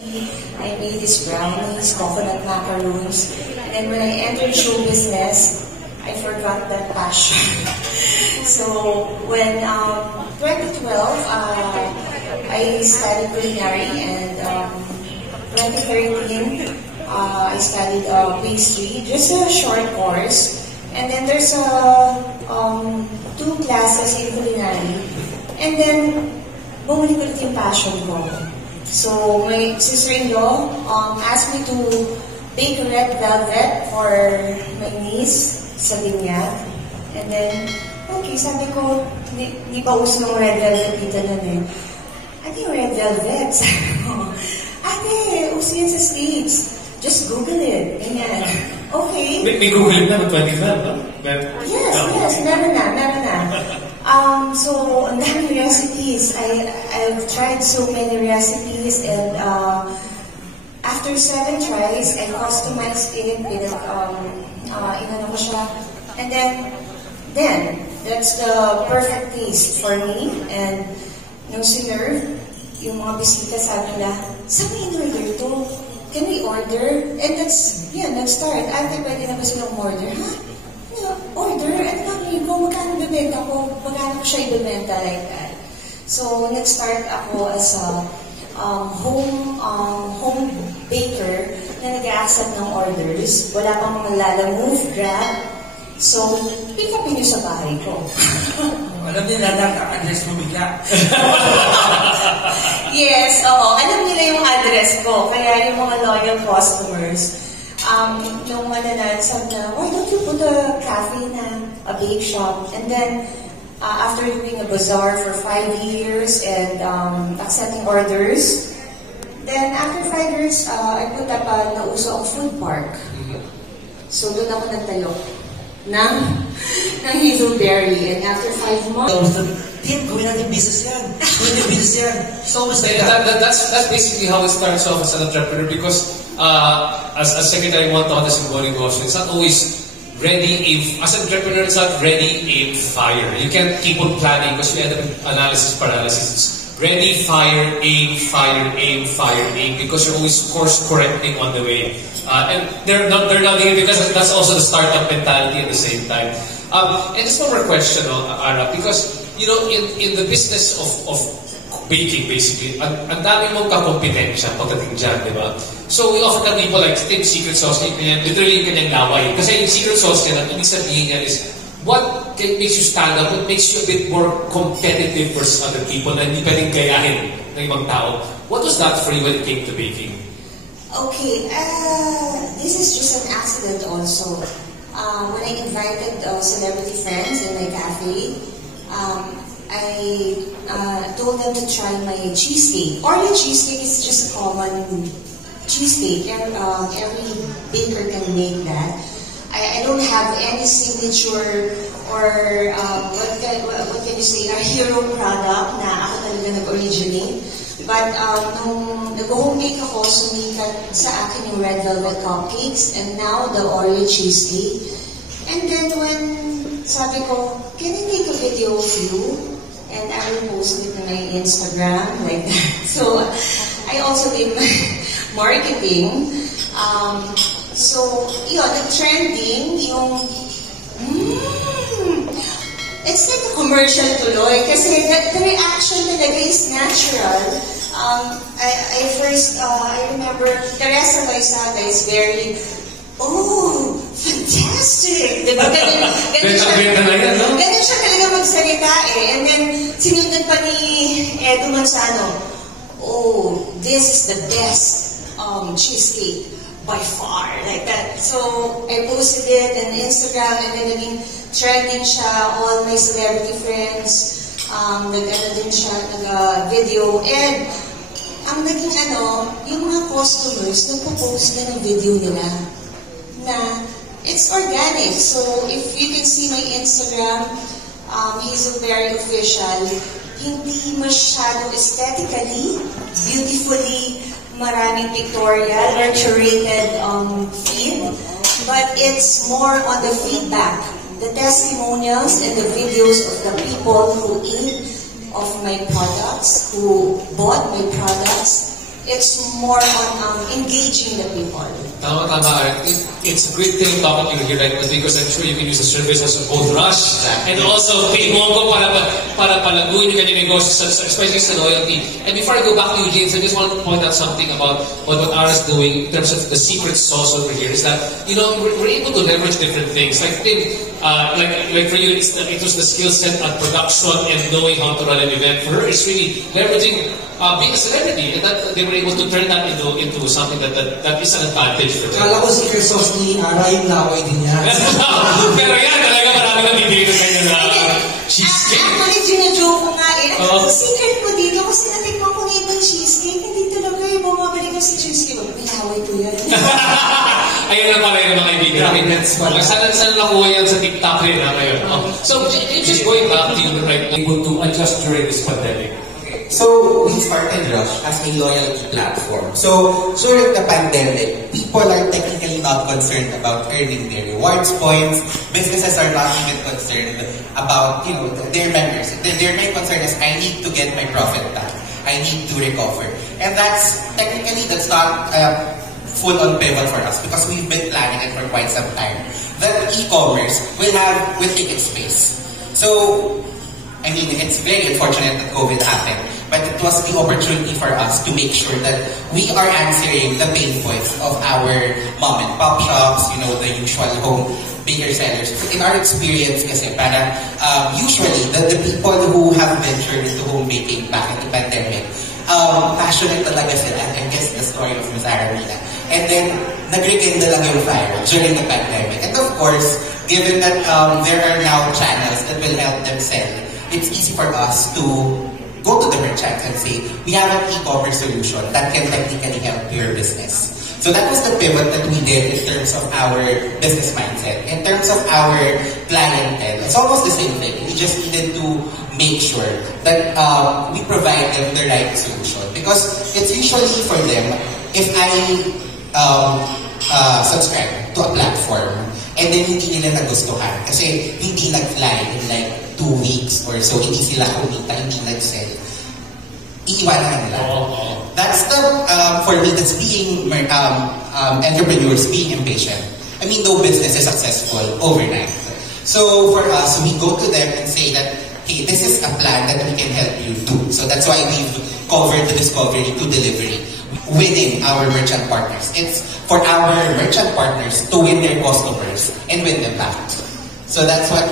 I made these brownies, coconut macaroons, and when I entered show business, I forgot that passion. So when 2012, I studied culinary, and 2013, I studied pastry, just a short course. And then there's two classes in culinary, and then bumalik ulit yung passion ko. So my sister-in-law asked me to bake red velvet for my niece sa binyag. And then, okay, sabi ko, hindi pa uso ng red velvet dito nun eh. Ano yung red velvet? Sabi ko, ate, uso yan sa States. Just Google it. Ganyan. Okay. May Google na, 2012, no? Yes, meron na. So, ang daming recipes. I've tried so many recipes, and after 7 tries, I customized it, inano ko siya. And then, that's the perfect taste for me. And nung sinerve, yung mga bisita sabi nila, saan mo in-order to? Can we order? And nag-start. Ate, pwede na ba silang order? Ha? Order? At kami ko, magkano bibenta ko? Magkano ko siya ibibenta like that? So, nag-start ako as a home baker na nag-a-accept ng orders. Wala pang Lalamove, Grab. So, pick up nyo sa bahay ko. Alam nila lang, address mo bigla. Yes, oo. Alam nila yung address ko. Kaya yung mga loyal customers, yung sabi na, why don't you put a cafe na, a bake shop? And then, after doing a bazaar for 5 years and accepting orders, then after 5 years, I put up a nauso ang food park. So doon ako nagtayo ng Hazelberry. And after 5 months, Tim, gawin natin business yan. It's always like that. That's basically how it starts off as an entrepreneur, because as Secretary Juan taught us in Boring Goshen, it's not always ready, aim. As an entrepreneur, it's not ready, aim, fire. You can't keep on planning because you end up with analysis paralysis. It's ready, fire, aim, because you're always course correcting on the way. And they're not here because that's also the startup mentality at the same time. And just one more question, Ara, because you know, in the business of baking, basically, ang dami mong kakompetensya pagdating dyan, di ba? So we often tell people like, take secret sauce, literally yung kanyang laway. Kasi yung secret sauce niya, ibig sabihin niya is, what makes you stand out, what makes you a bit more competitive versus other people na hindi pwedeng gayahin ng ibang tao. What was that for you when it came to baking? Okay, this is just an accident also. When I invited celebrity friends in my cafe, I told them to try my cheesecake. Oreo cheesecake is just a common cheesecake. Every baker can make that. I don't have any signature or what can you say, a hero product na ako talaga nag-originate. But nung nag-home bake ako, sumikat sa akin yung red velvet cupcakes, and now the Oreo cheesecake. And then when sabi ko, can I take a video of you? And I will post it on my Instagram, like that. So I also did my marketing. So, yun, nag-trending yung, it's like a commercial tuloy, kasi the reaction talaga is natural. I remember Teresa Loizaga is very, oh, fantastic! Diba? Ganun siya talaga magsalita eh. And then, sinundan pa ni Edu Manzano, oh, this is the best cheesecake by far, like that. So, I posted it on Instagram, and then naging trending siya, all my celebrity friends, din siya, nag-video, and ang naging yung mga customers, nagpo-post na ng video nila, na it's organic. So, if you can see my Instagram, Hazelberry Official, hindi masyado aesthetically, beautifully, maraming pictorial or curated feed, but it's more on the feedback, the testimonials and the videos of the people who ate of my products, who bought my products, it's more on engaging the people. Tama. It's a great thing talking to you here right now because I'm sure you can use the services of both Rush and also Pay Mongo para palaguin yung kanyang negosyo, especially sa loyalty. And before I go back to you, James, I just wanted to point out something about what Ara's doing in terms of the secret sauce over here is that, you know, we're able to leverage different things. Like for you, it was the skill set at production and knowing how to run an event. For her, it's really leveraging being a celebrity, and that they were able to turn that into something that is an advantage for them. Kala ko secret sauce ni Ara yung laway din yan. Pero yan, talaga marami na bibigay ng kanya na cheesecake. Actually, ginajoke ko nga eh. Ang secret mo dito, kasi natikman ko ngayon ng cheesecake, hindi talaga yung bumabalik ka sa cheesecake. May laway po yan. Ayun na pala yung mga kaibigan. Saan nakuha yan sa TikTok rin na ngayon? So, just going back to you right now, able to adjust during this pandemic. So, we started Rush as a loyalty platform. So, during the pandemic, people are technically not concerned about earning their rewards points. Businesses are not even concerned about, you know, their members. Their main concern is, I need to get my profit back. I need to recover. And that's not full-on pivot for us because we've been planning it for quite some time. That e-commerce will take its space. So, I mean, it's very unfortunate that COVID happened, but it was the opportunity for us to make sure that we are answering the pain points of our mom and pop shops, you know, the usual home bigger sellers. So in our experience kasi, parang usually the people who have ventured into home baking back in the pandemic, passionate talaga sila. I guess the story of Ms. Aramina. And then, nag-rekindle lang yung fire during the pandemic. And of course, given that there are now channels that will help them sell, it's easy for us to go to the merchants and say, we have an e-commerce solution that can technically help your business. So that was the pivot that we did in terms of our business mindset. In terms of our clientele, it's almost the same thing. We just needed to make sure that we provide them the right solution. Because it's usually for them, if I subscribe to a platform and then hindi nila nagustuhan kasi hindi nag-fly in like 2 weeks or so, hindi sila kumita, hindi nag-sell, iiwanan nila. That's the, for me, that's being entrepreneurs, being impatient. I mean, no business is successful overnight. So for us, we go to them and say that, hey, this is a plan that we can help you do. So that's why we've covered the discovery to delivery, winning our merchant partners. It's for our merchant partners to win their customers and win them back. So that's what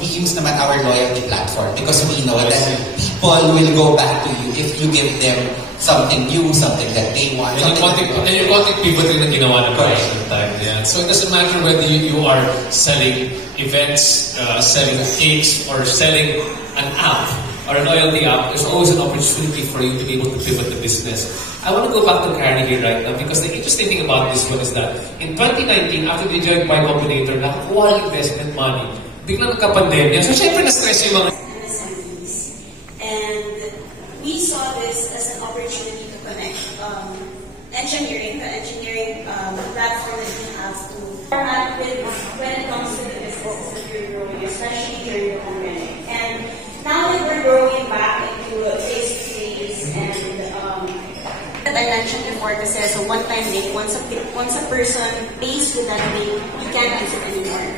we use naman our loyalty platform because we know that people will go back to you if you give them something new, something that they want. And yung content pivot rin na ginawa ng time. Yeah. So it doesn't matter whether you are selling events, selling cakes, or selling an app or a loyalty app, there's always an opportunity for you to be able to pivot the business. I want to go back to Karen here right now because the interesting thing about this one is that in 2019, after they joined Y Combinator, nakakuha ng investment money. Biglang nagka-pandemya. So, syempre na-stress yung mga... And we saw this as an opportunity to connect the engineering platform that we have to format with when it comes to the businesses that you're growing, especially during the pandemic. And now that we're growing back into face-to-face and that I mentioned before kasi as a one-time link, once a person pays with that link, you can't use it anymore.